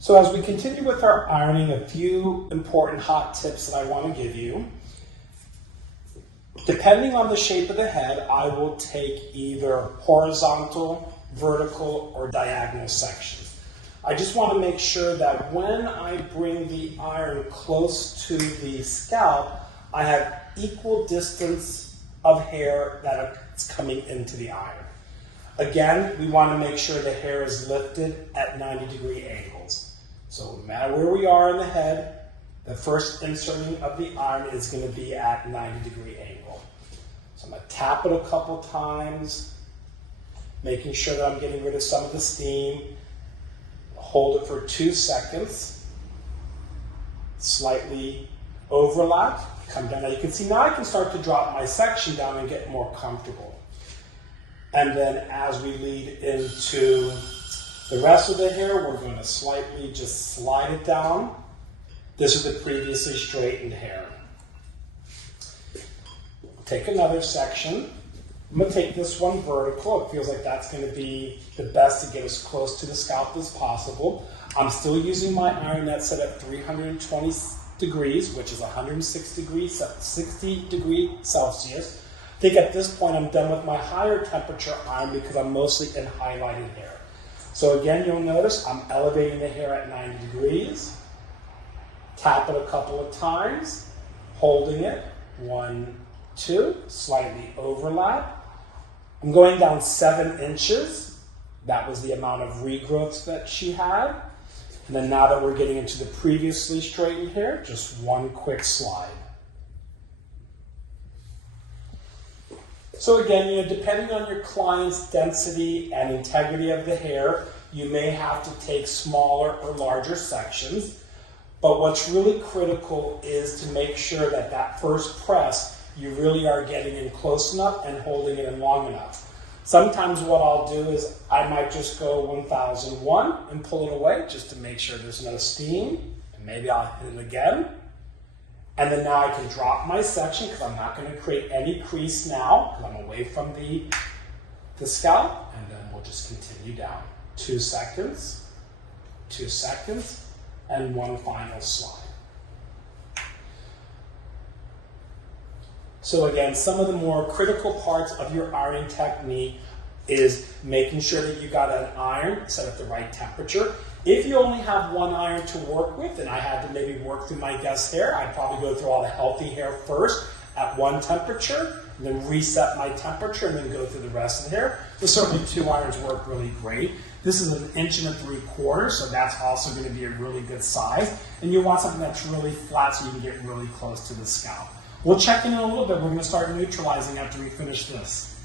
So as we continue with our ironing, a few important hot tips that I want to give you. Depending on the shape of the head, I will take either horizontal, vertical, or diagonal sections. I just want to make sure that when I bring the iron close to the scalp, I have equal distance of hair that's coming into the iron. Again, we want to make sure the hair is lifted at 90-degree angles. So no matter where we are in the head, the first inserting of the iron is going to be at 90-degree angle. So I'm going to tap it a couple times, making sure that I'm getting rid of some of the steam. Hold it for 2 seconds. Slightly overlap. Come down. Now you can see now I can start to drop my section down and get more comfortable. And then as we lead into the rest of the hair, we're going to slightly just slide it down. This is the previously straightened hair. Take another section. I'm going to take this one vertical. It feels like that's going to be the best to get as close to the scalp as possible. I'm still using my iron that's set at 320 degrees, which is 160 degrees Celsius. I think at this point I'm done with my higher temperature iron because I'm mostly in highlighted hair. So again, you'll notice I'm elevating the hair at 90 degrees. Tap it a couple of times, holding it. 1, 2, slightly overlap. I'm going down 7 inches. That was the amount of regrowths that she had. And then now that we're getting into the previously straightened hair, just one quick slide. So again, depending on your client's density and integrity of the hair, you may have to take smaller or larger sections. But what's really critical is to make sure that that first press, you really are getting in close enough and holding it in long enough. Sometimes what I'll do is I might just go 1001 and pull it away just to make sure there's no steam. And maybe I'll hit it again. And then now I can drop my section because I'm not going to create any crease now because I'm away from the scalp. And then we'll just continue down. 2 seconds, 2 seconds, and one final slide. So again, some of the more critical parts of your ironing technique is making sure that you got an iron set at the right temperature. If you only have one iron to work with, and I had to maybe work through my guest's hair, I'd probably go through all the healthy hair first at one temperature, and then reset my temperature, and then go through the rest of the hair. But certainly 2 irons work really great. This is 1 3/4 inches, so that's also going to be a really good size. And you want something that's really flat so you can get really close to the scalp. We'll check in a little bit. We're going to start neutralizing after we finish this.